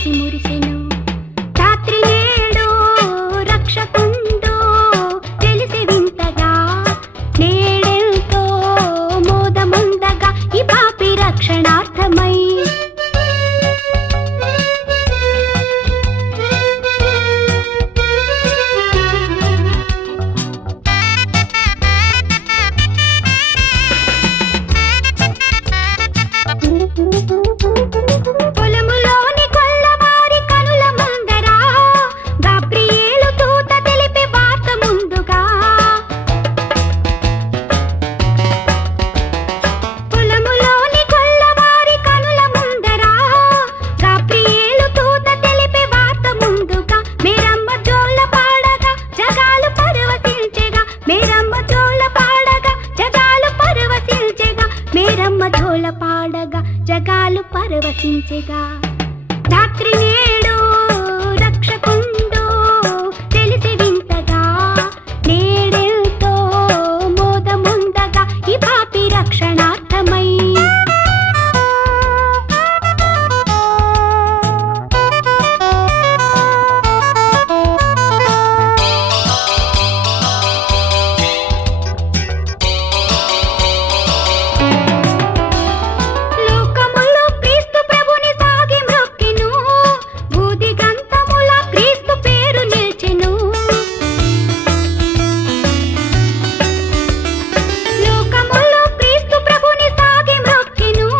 చూసి మురిసెను. రాత్రి నేడు రక్షకుండు తెలిసి వింతగా, నేడెంతో మోదముందగా ఈ పాపి రక్షణార్థమై. పొలములోని కొల్లవారి కనుల ముందర గాబ్రియేలు దూత తెలిపే వార్త ముందుగా. పొలములోని కొల్లవారి కనుల ముందర గాబ్రియేలు దూత తెలిపే వార్త ముందుగా. మేరమ్మ జోల పాడగా జగాలు పరవశించెగా, మేరమ్మ జోల పాడగా జగాలు పరవశించెగా, మేరమ్మ జోల పాడగా జగాలు పరవశించెగా. రాత్రి నేడు రక్షకుండు తెలిసి వింతగా, నేడెంతో మోదముందగా ఈ పాపి రక్షణార్థమై. లోకములో క్రీస్తు ప్రభుని సాగి మ్రొక్కెను, బూదిగంతముల క్రీస్తు పేరు నిల్చెను. లోకములో క్రీస్తు ప్రభుని సాగి మ్రొక్కెను,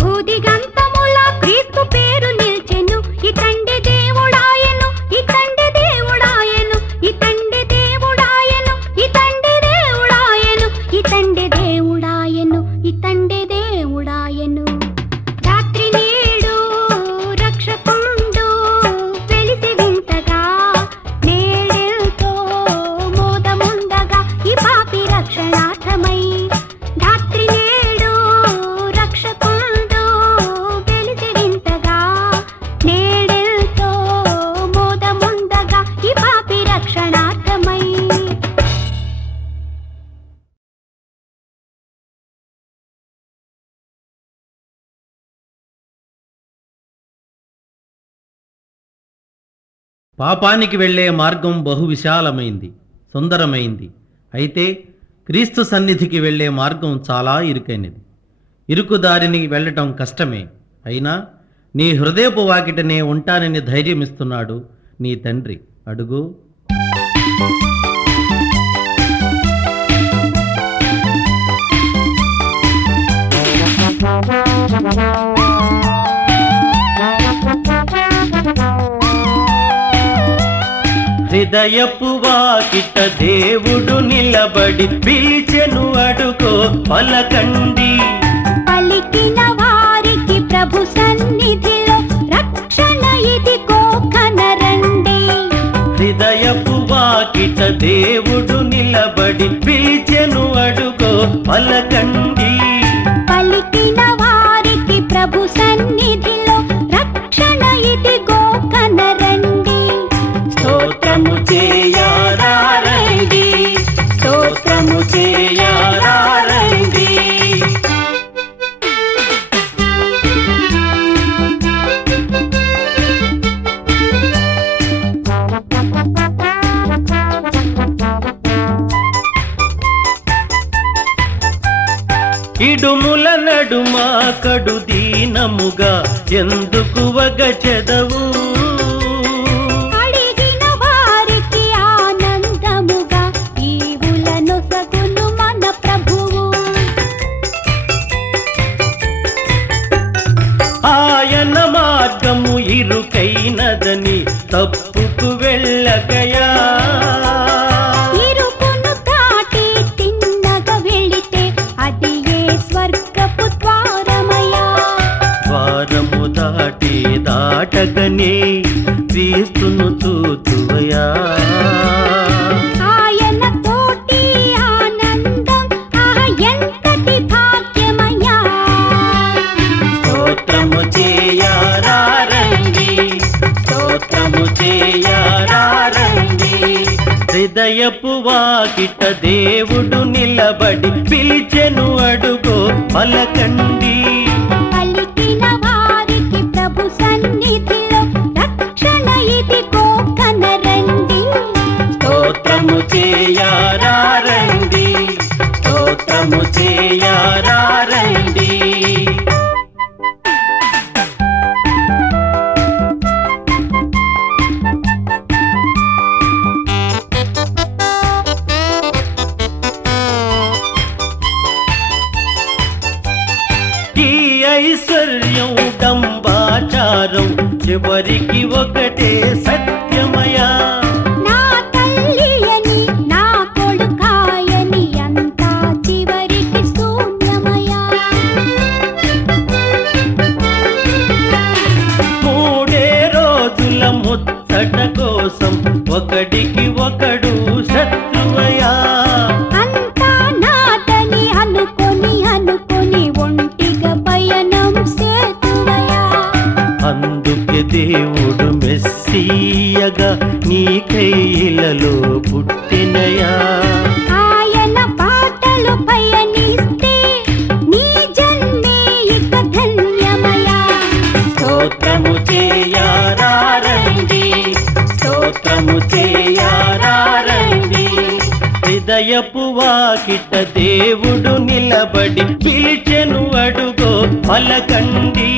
బూదిగంతముల క్రీస్తు పేరు నిల్చెను. ఇతండి దేవుడాయను, ఇతండి దేవుడాయను, ఇతండి దేవుడాయను, ఇతండి దేవుడాయను, ఇతండి దేవుడాయను, ఇతండి దేవుడాయను. రాత్రి నేడు రక్షకుండు తెలిసి వింతగా, నేడెంతో మోదముందగా ఈ పాపి రక్షణార్థమై. రాత్రి నేడు రక్షకుండు తెలిసి వింతగా, నేడెంతో మోదముందగా ఈ పాపి రక్షణార్థమై. పాపానికి వెళ్ళే మార్గం బహు విశాలమైంది, సుందరమైంది. అయితే క్రీస్తు సన్నిధికి వెళ్ళే మార్గం చాలా ఇరుకైనది. ఇరుకు దారిని వెళ్ళటం కష్టమే. అయినా నీ హృదయపు వాకిటనే ఉంటానని ధైర్యమిస్తున్నాడు నీ తండ్రి. అడుగు. హృదయపు వాకిట దేవుడు నిలబడి పిలిచెను, అడుగో పలకండి. పలికిన వారికి ప్రభు సన్నిధిలో రక్షణ ఇదిగో కనరండి. హృదయపు వాకిట దేవుడు నిలబడి పిలిచెను, అడుగో పలకండి. పలికిన వారికి ప్రభు సన్నిధిలో రక్షణ ఇదిగో కనరండి. స్తోత్రము చేయారారండి, స్తోత్రము చేయారారండి. ఇడుముల నడుమ కడు దీనముగా ఎందుకు వగచెదవు? అడిగిన వారికి ఆనందముగా ఈవులను సగును మన ప్రభువు. ఆయన మార్గము ఇరుకైనదని తప్పుకు వెళ్ళగయా. ఇరుకును దాటి తిన్నగా వెళితే అది ఏ స్వర్గపు ద్వారమయ్యా. ద్వారము దాటి దాటగనే క్రీస్తును చూతువయా. ఆయన తోటి ఆనందం ఎంతటి భాగ్యమయ్యా. స్తోత్రము చేయారారండి, స్తోత్రము చేయారారండి. హృదయపు వాకిట దేవుడు నిలబడి పిలిచెను, అడుగో పలకండి. పలికిన వారికి ప్రభు సన్నిధిలో ఈ ఐశ్వర్యం డంబాచారం చివరికి ఒకటే సత్యమయా. నా తల్లి అని నా కొడుకాయని అంతా చివరికి శూన్యమయా. మూడే రోజుల ముచ్చట కోసం ఒకడికి ఒకడు శత్రువయా. అంతా నాదని అనుకొని అనుకొని ఒంటిగా పయనం సేతువయా. అందుకే దేవుడు మెస్సీయగా నీ కైలలో పుట్టినయా. ఆయన పాటలు పయనిస్తే నీ జన్మే ఇక ధన్యమయా. స్తోత్రము చేయారండి, స్తోత్రము చేయారండి. హృదయపు వాకిట దేవుడు నిలబడి పిలిచెను అడుగో పలకండి.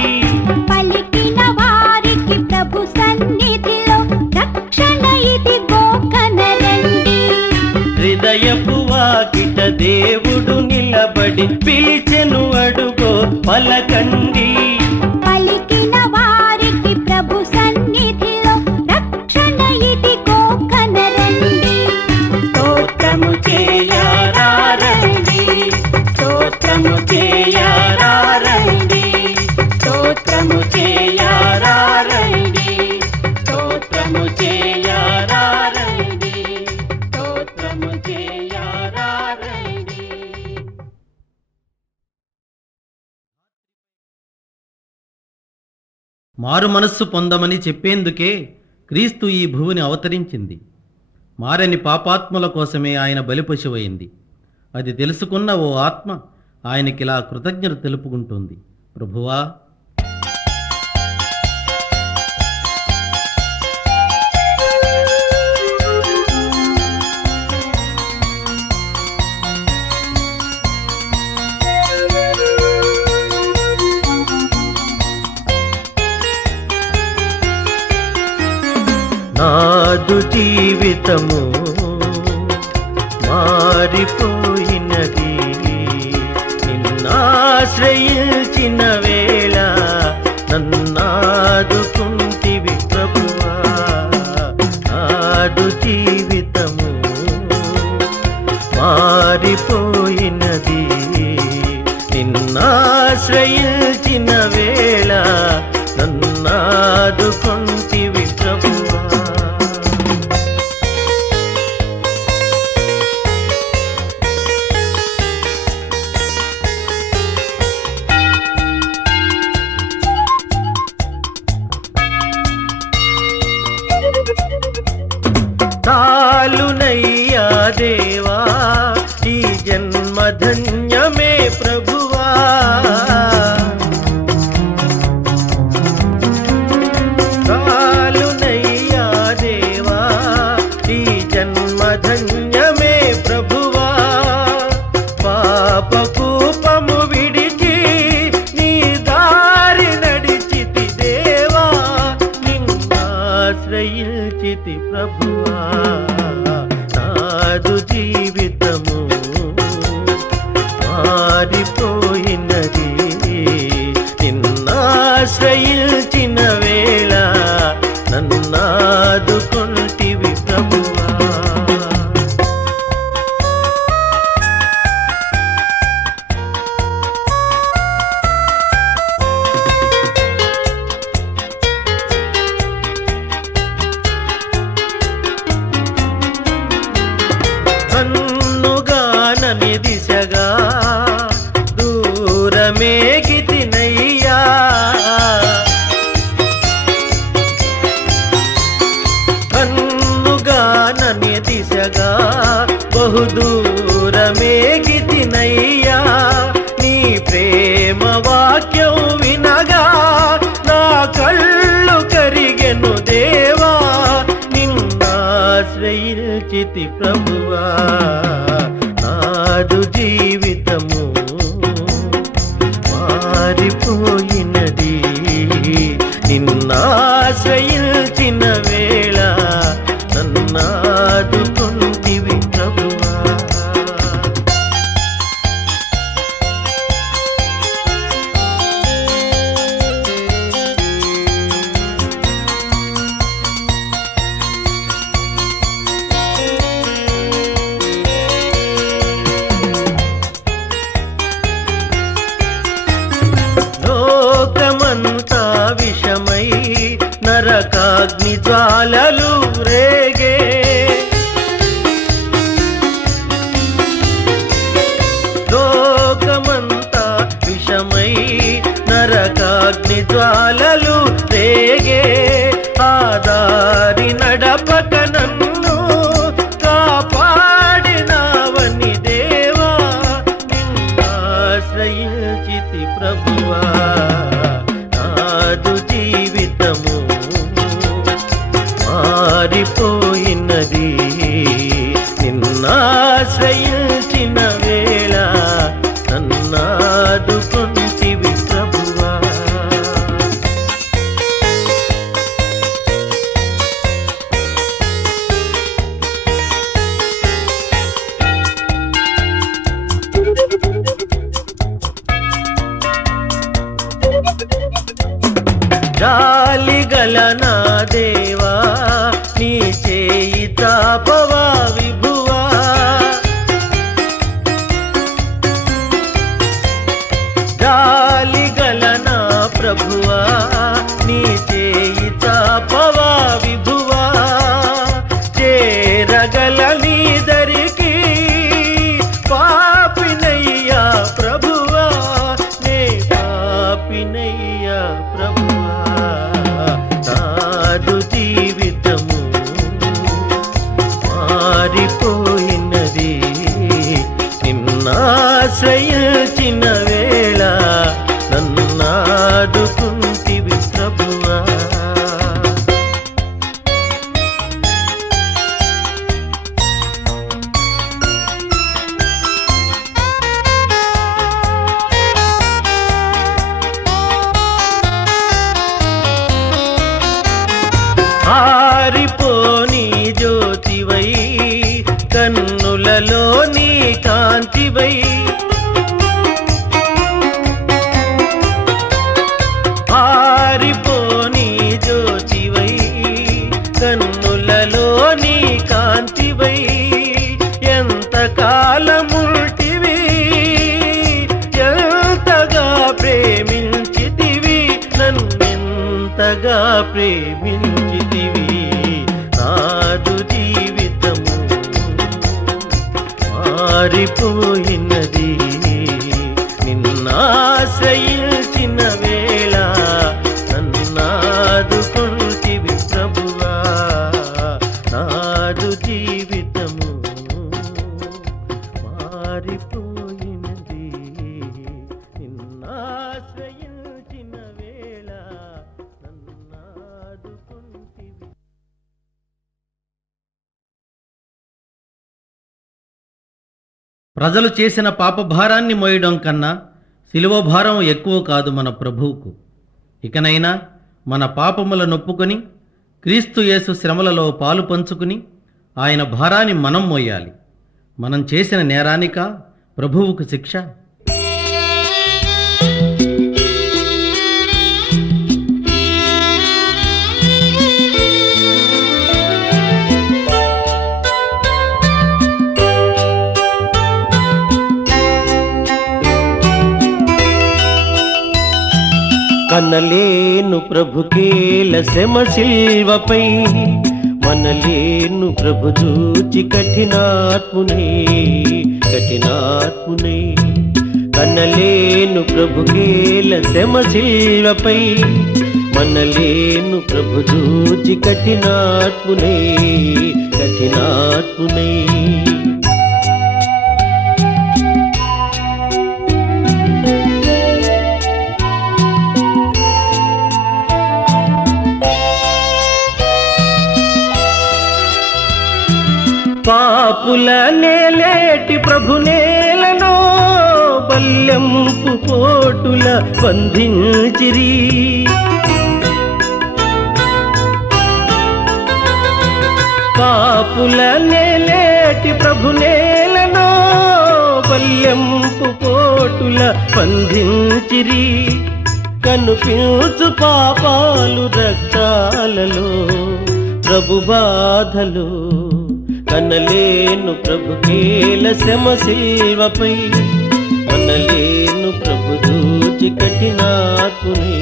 పలికిన వారికి ప్రభు సన్నిధిలో రక్షణ ఇదిగో కనరండి. హృదయపు వాకిట దేవుడు నిలబడి పిలిచెను అడుగో పలకండి. పలికిన వారికి ప్రభు సన్నిధిలో రక్షణ ఇదిగో కనరండి. స్తోత్రము చేయారండి, స్తోత్రము చేయారండి, స్తోత్రము చేయారండి, స్తోత్రము చేయారండి, స్తోత్రము చేయారండి. మారు మనస్సు పొందమని చెప్పేందుకే క్రీస్తు ఈ భూమిని అవతరించింది. మారని పాపాత్ముల కోసమే ఆయన బలిపశువైంది. అది తెలుసుకున్న ఓ ఆత్మ ఆయనకిలా కృతజ్ఞత తెలుపుకుంటుంది. ప్రభువా, నాదు జీవితము మారిపోయినది, నిన్నాశ్రయించిన వేళ నన్నాదుకుంటివి ప్రభువా. నాదు జీవితము మారిపోయినది, నిన్నాశ్రయించిన వేళ నన్నాదుకుంటివి ప్రభువా. చాలునయ్యా దేవా ఈ జన్మధన్యమే ప్రభువా. చాలునయ్యా దేవా ఈ జన్మధన్యమే ప్రభువా. పాపకూపము విడిచి నీ దారి నడిచితి దేవా, నిన్నాశ్రయించితి ప్రభువా. నాదు జీవితము మారిపోయినది, నిన్నాశ్రయించిన వేళ నన్నాదుకుంటివి ప్రభువా. కన్నుగానని దిశగా దూరమేగితినయ్యా. కన్నుగానని దిశగా బహుదూరమేగితినయ్యా. నీ ప్రేమ వాక్యం వినగా నా కళ్ళు కరిగెను దేవా, నిన్నాశ్రయించితి ప్రభువా. నాదు జీవితము మారిపోయినది, నిన్నాశ్రయించిన వేళ నన్నాదుకుంటివి ప్రభువా. జ్వాలలు రేగే లోకమంతా విషమై నరకాగ్ని జ్వాలలు రేగే ఆదారి నడపక నన్ను కాపాడినవని దేవా నిన్నాశ్రయించితి ప్రభువా నాదు జీవితము మారిపోయినది నిన్నాశ్రయించిన వేళ నన్నాదుకొంటివి ప్రభువా జాలిగల నా దేవా నీ చేయి తాపవా విభువా జాలిగల నా ప్రభువా నీ చేయి తాపవా విభువా చేరగల నీ దరికి పాపినయ్యా ప్రభువా నే పాపినయ్యా ప్రభువా నాదు జీవితము మారిపోయినది నిన్నాశ్రయించిన వేళ నన్నాదుకుంటివి ప్రభువా ఆరిపోని జ్యోతివై కన్నులలో నీ కాంతివై ఆరిపోని జ్యోతివై కన్నులలో నీ కాంతివై ఎంత కాలముంటివి ఎంతగా ప్రేమించితివి నన్నెంతగా ప్రేమించితివి నాదు జీవితము మారిపోయినది నిన్నాశ్రయించిన వేళ నన్నాదుకొంటివి ప్రభువా నాదు జీవితము మారిపోయినది నిన్నాశ్రయించిన వేళ నన్నాదుకొంటివి ప్రజలు చేసిన పాపభారాన్ని మోయడం కన్నా శిలువ భారం ఎక్కువ కాదు మన ప్రభువుకు. ఇకనైనా మన పాపముల నొప్పుకొని క్రీస్తు యేసు శ్రమలలో పాలు పంచుకుని ఆయన భారాన్ని మనం మోయాలి. మనం చేసిన నేరానిక ప్రభువుకు శిక్ష? కనలేను ప్రభుకేల శ్రమ శిల్వపై మనలేను ప్రభు చూచి కఠినాత్మునే కనలేను ప్రభుకేల శ్రమ శిల్వపై మనలేను ప్రభు చూచి కఠినాత్మునే పాపుల నేలేటి ప్రభు నేలను బల్యంపు పోటుల బంధించిరి పాపుల నేలేటి ప్రభు నేలను బల్యంపు పోటుల బంధించిరి కనుపించు పాపాలు రక్తాలలో ప్రభు బాధలు కనలేను ప్రభుకేల శ్రమ శిల్వపై మనలేను ప్రభు చూచి కఠినాత్మునే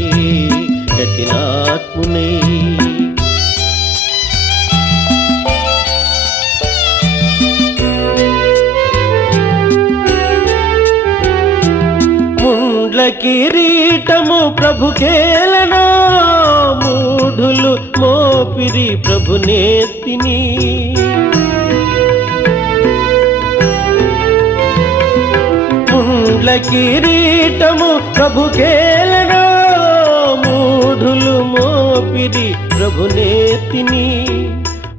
కిరీటము ప్రభుకేలనో మూఢులు మోపిరి ప్రభునేత్తిని ముండ్ల కిరీటము ప్రభుకేలనో మూఢులు మోపిరి ప్రభునేత్తిని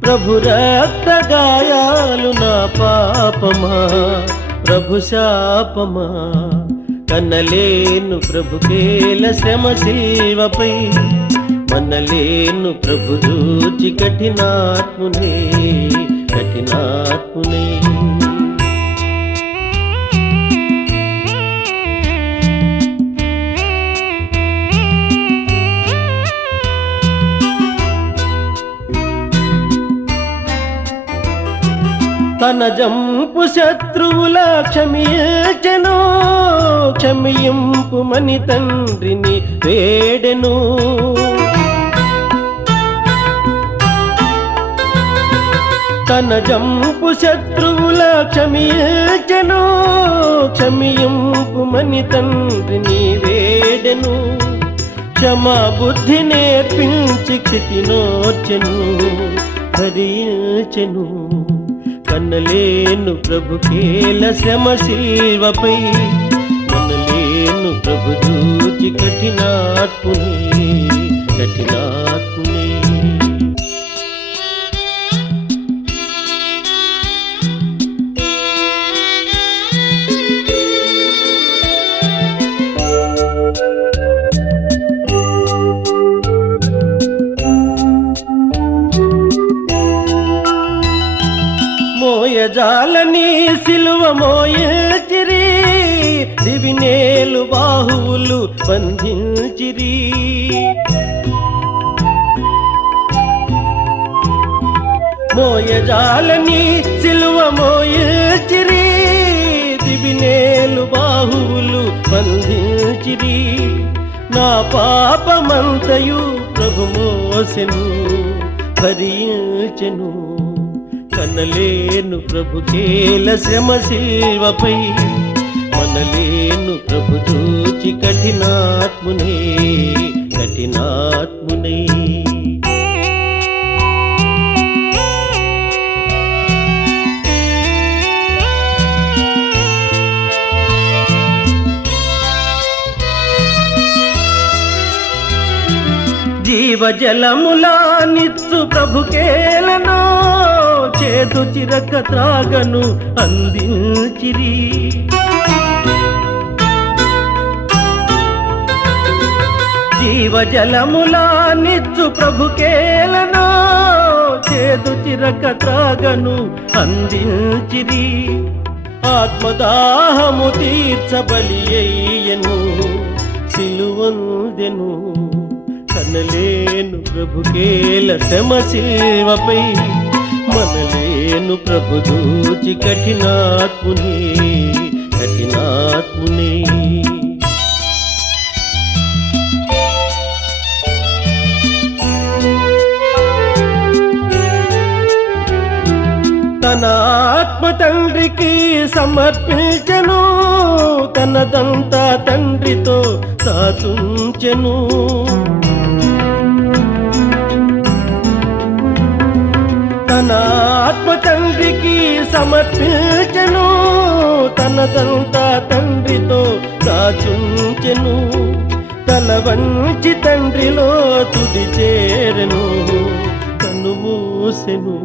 ప్రభు రక్త గాయాలు నా పాపమా ప్రభు శాపమా కన్నలేను ప్రభుకేల శ్రమ శిల్వపై మనలేను ప్రభు దూచి కఠినాత్మునే కఠినాత్మునే తన జంపు శత్రువుల క్షమించెను క్షమింపుమని తండ్రిని వేడెను తన జంపు శత్రువుల క్షమించెను క్షమింపుమని తండ్రిని వేడెను క్షమా బుద్ధి నేర్పించి క్షితినోర్చెను భరించెను కన్నలేను ప్రభుకేల శ్రమ శిల్వపై మనలేను ప్రభు దూచి కఠినాత్మునే కఠినాత్మునే మోయజాలని సిలువ మోయచిరి దివినేలు బాహువులు బంధించిరి మోయజాలని సిలువ మోయచిరి దివినేలు బాహువులు బంధించిరి నా పాపమంతయు ప్రభు మోసెను భరించెను కనలేను ప్రభుకేల శ్రమ శిల్వపై మనలేను ప్రభు దూచి కఠినాత్మునే కఠినాత్మునే జీవజలములా నిత్సు ప్రభుకేలనో చేదు చిరక త్రాగను అందించిరి జీవజలములా నిత్సు ప్రభుకేలనో చేదు చిరక త్రాగను అందించిరి ఆత్మదాహము తీర్చబలి అయ్యను సిలువందెను కనలేను ప్రభుకేల శ్రమ శిల్వపై మనలేను ప్రభు దూచి కఠినాత్మునే కఠినాత్మునే తన ఆత్మ తండ్రికి సమర్పించెను తనదంతా తండ్రితో సాతుంచెను తన ఆత్మ తండ్రికి సమర్పించెను తనదంతా తండ్రితో దాచుంచెను తల వంచి తండ్రిలో తుది చేరెను కన్ను మూసెను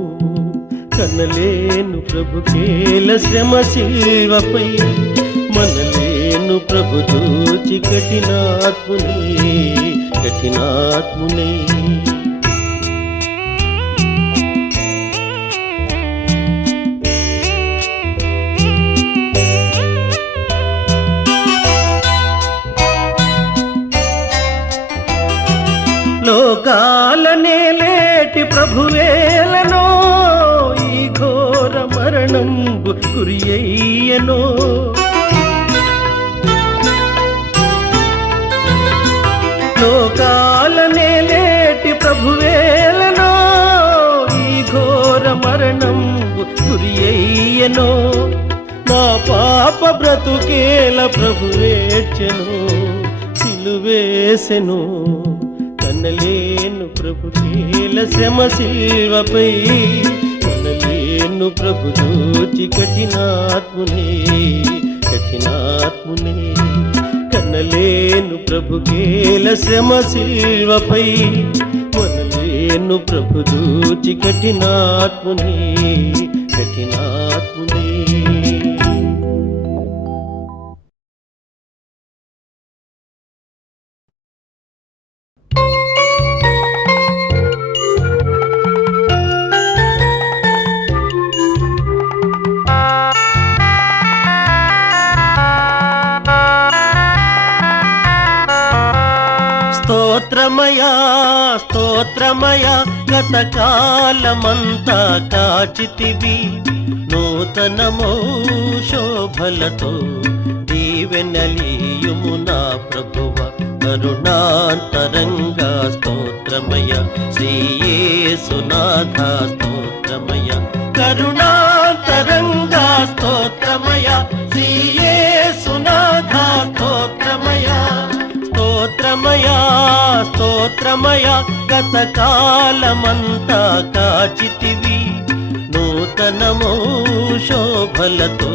కనలేను ప్రభుకేల శ్రమ శిల్వపై మనలేను ప్రభు దూచి కఠినాత్మునే కఠినాత్మునే లోకాలనే లేటి ప్రభువేలనో ఈ ఘోర మరణంబు గురి అయ్యనో లోకాలనే లేటి ప్రభువేలనో ఈ ఘోర మరణంబు గురి అయ్యనో నా పాప బ్రతుకేల ప్రభువేర్చెను సిలువేసెను కనలేను ప్రభు కేల శ్రమ శిల్వపై కనలేను ప్రభు దోచి కఠినాత్మునే కనలేను ప్రభు కేల శ్రమ శిల్వపై మనలేను ప్రభు దోచి కఠినాత్మునే స్తోత్రమయా స్తోత్రమయా గతకాలమంతా కాచితివి నూతనమో శోభలతో దీవెనలీయుము నా ప్రభువ కరుణాంతరంగా స్తోత్రమయ శ్రీయేసునాథ స్తోత్రమయ కరుణాంతరంగా స్తోత్రమయ శ్రీయేసునాథ స్తోత్రమయ స్తోత్రమయా స్తోత్రమయా గతకాలమంతా కాచితివి నూతనమో శోభలతో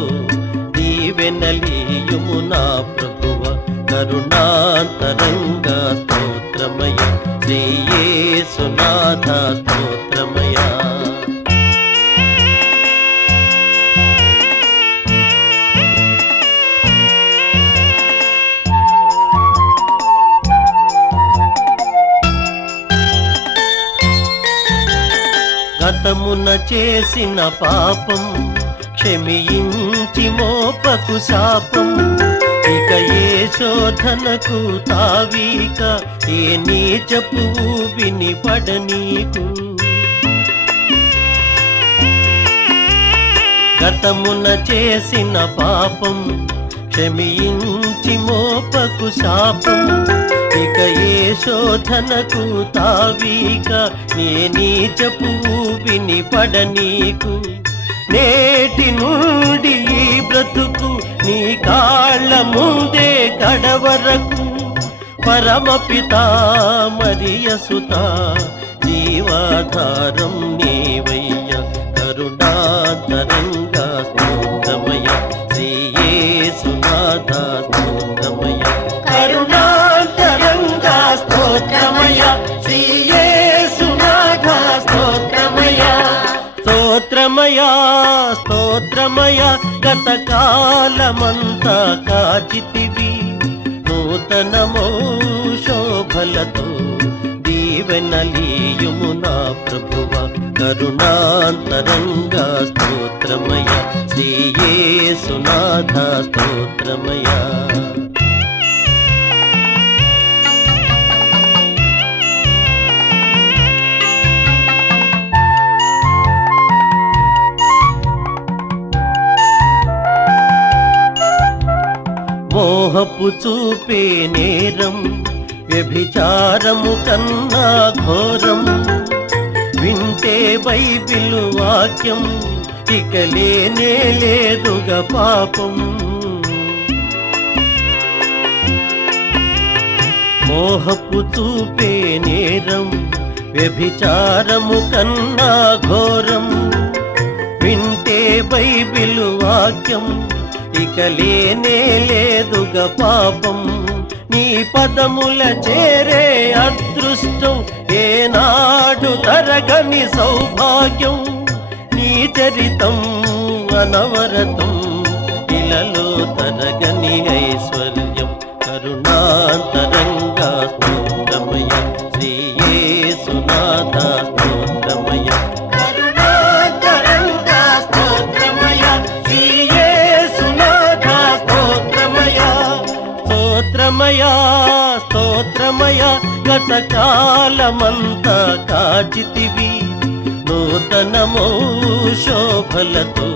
దీవెనలీయుము నా ప్రభువ కరుణాంతరంగా స్తోత్రమయ శ్రీయేసునాథ స్తోత్రమయా గతమున చేసిన పాపం క్షమించి మోపకు శాపం ఇక ఏ శోధనకు తావీక ఏ నీచపు వినిపడనీకు గతమున చేసిన పాపం క్షమించి మోపకు శాపం ఇక ఏ శోధనకు తావీక నే నీచపు వినిపడనీకు నేటి నుండి ఈ బ్రతుకు నీ కాళ్ళ ముందే కడవరకు పరమపిత మరియసుత జీవాధారం నీవయ్య కరుణాంతరంగా స్తోత్రమయ శ్రీయేసునాథ స్తోత్రమయ కరుణాంతరంగా స్తోత్రమయ శ్రీయేసునాథ స్తోత్రమయ స్తోత్రమయ స్తోత్రమయ గతకాలమంతా కాచితివి నూతనమో శోభలతో దీవెనలీయుము నా ప్రభువ కరుణాంతరంగా స్తోత్రమయ శ్రీయేసునాథ స్తోత్రమయ మోహపు చూపే నేరం వ్యభిచారము కన్నా ఘోరం వింటే బైబిల్ వాక్యం ఇక లేనే లేదుగా పాపం మోహపు చూపే నేరం వ్యభిచారము కన్నా ఘోరం వింటే బైబిల్ వాక్యం ఇక లేనే లేదుగా పాపం నీ పదముల చేరే అదృష్టం ఏనాడు తరగని సౌభాగ్యం నీ చరితం అనవరతం ఇలలో తరగని ఐశ్వర్యం కరుణాంతరంగా స్తోత్రమయ శ్రీయేసునాథ స్తోత్రమయ కరుణాంతరంగా స్తోత్రమయ శ్రీయేసునాథ స్తోత్రమయ స్తోత్రమయ స్తోత్రమయ గతకాలమంతా కాచితివి నూతనమో శోభలతో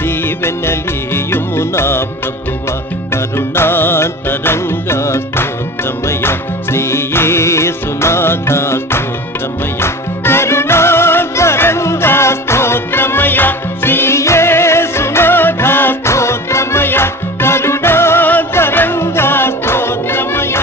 దీవెనలీయుము నా ప్రభువ కరుణాంతరంగా స్తోత్రమయ శ్రీయేసునాథ స్తోత్రమయ కరుణాంతరంగా స్తోత్రమయ శ్రీయేసునాథ స్తోత్రమయ కరుణాంతరంగా స్తోత్రమయ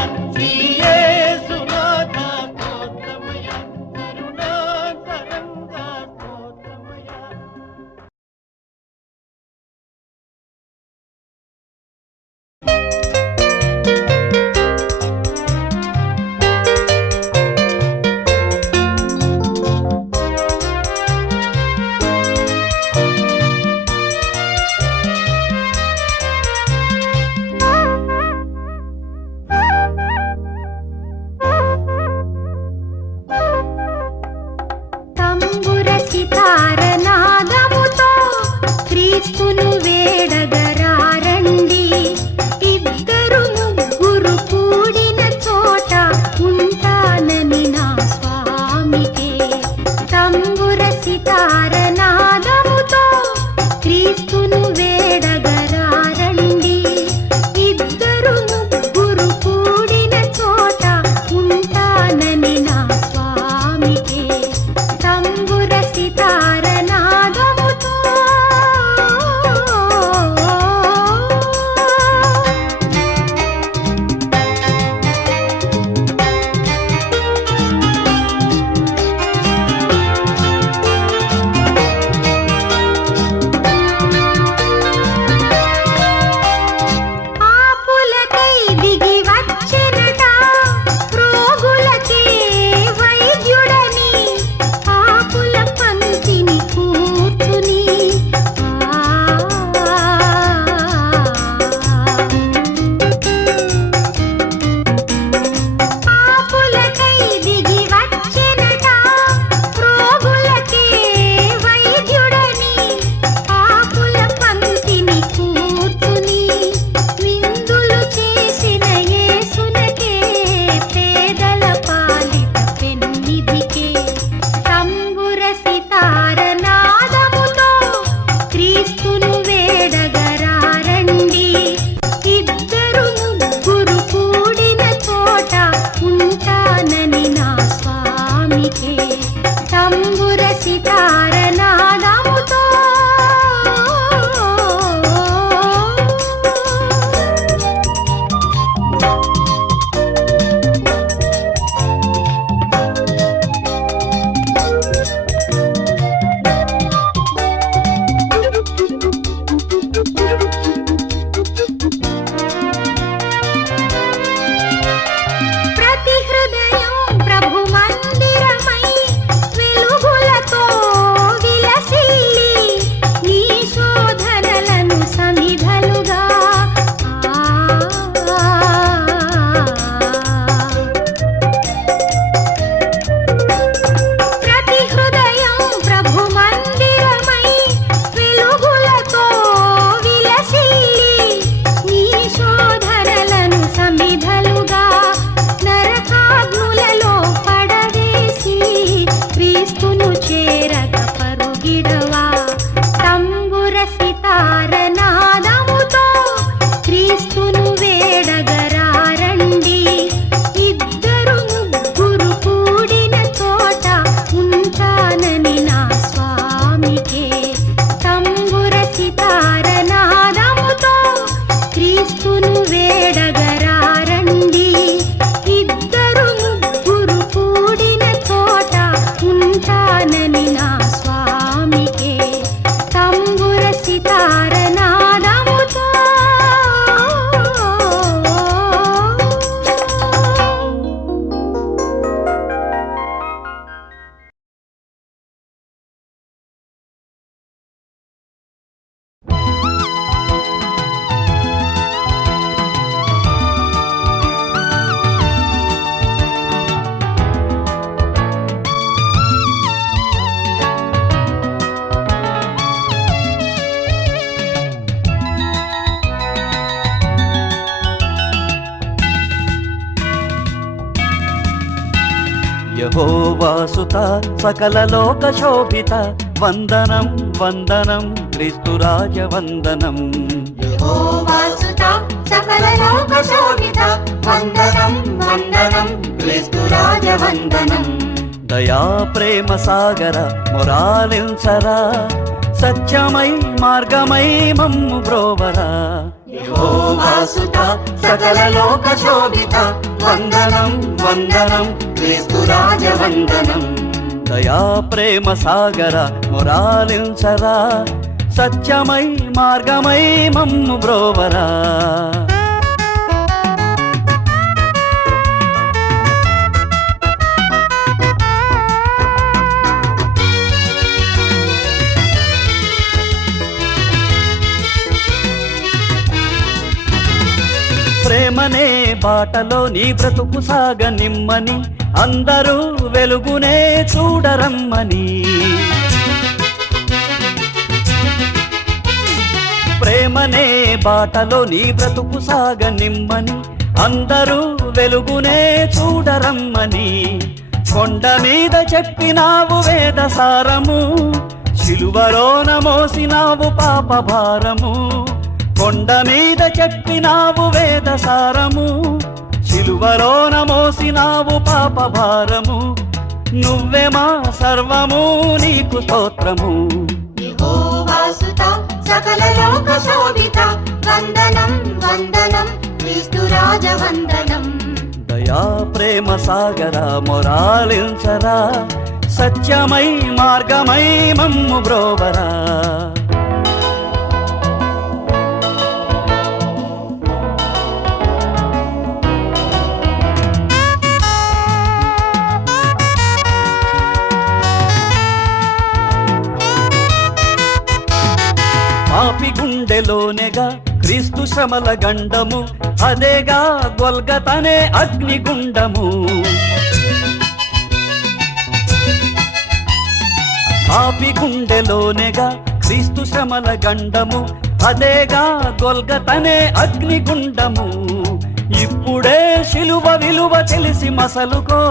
యెహోవాసుత సకల లోక శోభిత వందనం వందనం క్రీస్తురాజ వందనం. యెహోవాసుత సకల లోక శోభిత వందనం వందనం క్రీస్తురాజ వందనం. దయా ప్రేమ సాగర మొరాలించరా సత్యమై మార్గమై మమ్ము బ్రోవరా. యెహోవాసుత సకల లోక శోభిత వందనం వందనం క్రీస్తురాజ వందనం. దయా ప్రేమ సాగర మొరాలించరా సత్యమై మార్గమై మమ్ము బ్రోవరా. ప్రేమనే బాటలో నీ బ్రతుకు సాగ నిమ్మని అందరూ వెలుగునే చూడరమ్మని. ప్రేమనే బాటలో నీ బ్రతుకు సాగ నిమ్మని అందరూ వెలుగునే చూడరమ్మని. కొండ మీద చెప్పినావు వేద సారము శిలువలోన మోసినావు పాప భారము. కొండ మీద చెప్పినావు వేద సారము శిలువలోన మోసినావు పాప భారము. నువ్వే మా సర్వము నీకు స్తోత్రము. యెహోవాసుత సకల లోక శోభిత వందనం వందనం క్రీస్తురాజ వందనం. దయా ప్రేమ సాగర మొరాలించరా సత్యమై మార్గమై మమ్ము బ్రోవరా. పాపి గుండెలోనేగా క్రీస్తు శ్రమల గండము అదేగా గొల్గతనే అగ్నిగుండము. పాపి గుండెలోనేగా క్రీస్తు శ్రమల గండము అదేగా గొల్గతనే అగ్నిగుండము. ఇప్పుడే శిలువ విలువ తెలిసి మసలుకో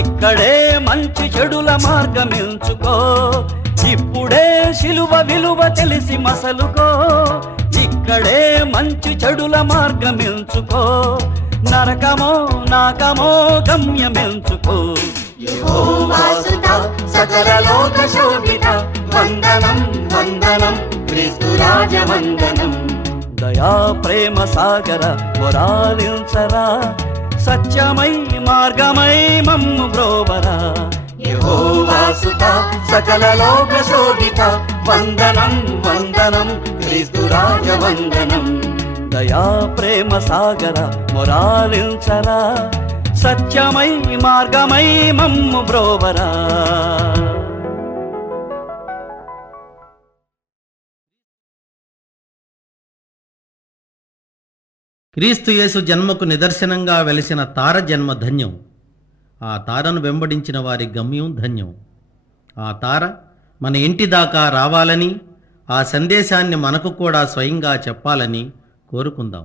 ఇక్కడే మంచి చెడుల మార్గమెంచుకో. ఇప్పుడే శిలువ విలువ తెలిసి మసలుకో ఇక్కడే మంచి చెడుల మార్గమెంచుకో. నరకమో నాకమో గమ్యమెంచుకో. యెహోవాసుత సకల లోక శోభిత వందనం వందనం క్రీస్తురాజ వందనం. దయా ప్రేమ సాగర మొరాలించరా సత్యమై మార్గమై మమ్ము బ్రోవరా. యెహోవాసుత సకల లోక శోభిత వందనం వందనం క్రీస్తురాజ వందనం. దయా ప్రేమ సాగర మొరాలించరా సత్యమై మార్గమై మమ్ము బ్రోవరా. క్రీస్తు యేసు జన్మకు నిదర్శనంగా వెలిసిన తార జన్మ ధన్యం. ఆ తారను వెంబడించిన వారి గమ్యం ధన్యం. ఆ తార మన ఇంటి దాకా రావాలని, ఆ సందేశాన్ని మనకు కూడా స్వయంగా చెప్పాలని కోరుకుందాం.